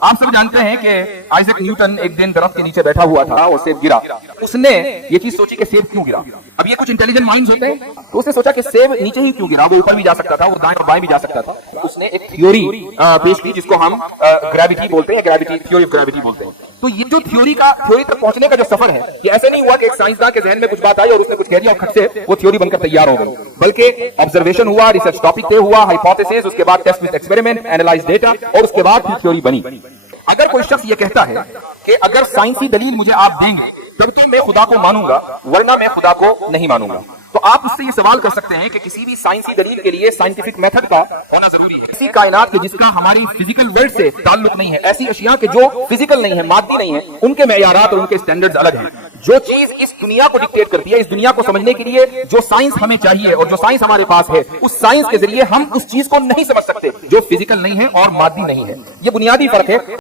آپ سب جانتے ہیں کہ آئزیک نیوٹن ایک دن درخت کے نیچے بیٹھا ہوا تھا اور سیب گرا. اس نے یہ چیز سوچی کہ سیب کیوں گرا. اب یہ کچھ انٹیلیجنٹ مائنڈز ہوتے ہیں, تو اس نے سوچا کہ سیب نیچے ہی کیوں گرا, وہ اوپر بھی جا سکتا تھا, وہ دائیں اور بائیں بھی جا سکتا تھا. اس نے ایک تھیوری پیش کی جس کو ہم گریوٹی بولتے ہیں, گریوٹی تھیوری آف گریوٹی بولتے ہیں. تو یہ جو تھیوری تک پہنچنے کا جو سفر ہے, یہ ایسے نہیں ہوا کہ ایک سائنسدان کے ذہن میں کچھ بات آئی اور اس نے کچھ کہہ دیا اور کھٹ سے وہ تھیوری بن کر تیار ہو گئی, بلکہ آبزرویشن ہوا, ریسرچ ٹاپک طے ہوا, ہائپوتھیسس, اس کے بعد test with experiment, analyse data, اور اس کے بعد پھر تھیوری بنی. اگر کوئی شخص یہ کہتا ہے کہ اگر سائنسی دلیل مجھے آپ دیں گے تب تو میں خدا کو مانوں گا, ورنہ میں خدا کو نہیں مانوں گا, تو آپ اس سے یہ سوال کر سکتے ہیں کہ کسی بھی سائنسی دلیل کے لیے سائنٹیفک میتھڈ کا ہونا ضروری ہے. ایسی کائنات کے جس کا ہماری فزیکل ورلڈ سے تعلق نہیں ہے, ایسی اشیاء کے جو فزیکل نہیں ہے, مادی نہیں ہے, ان کے معیارات اور ان کے سٹینڈرڈز الگ ہیں. جو چیز اس دنیا کو ڈکٹیٹ کرتی ہے, اس دنیا کو سمجھنے کے لیے جو سائنس ہمیں چاہیے اور جو سائنس ہمارے پاس ہے, اس سائنس کے ذریعے ہم اس چیز کو نہیں سمجھ سکتے جو فزیکل نہیں ہے اور مادی نہیں ہے. یہ بنیادی فرق ہے.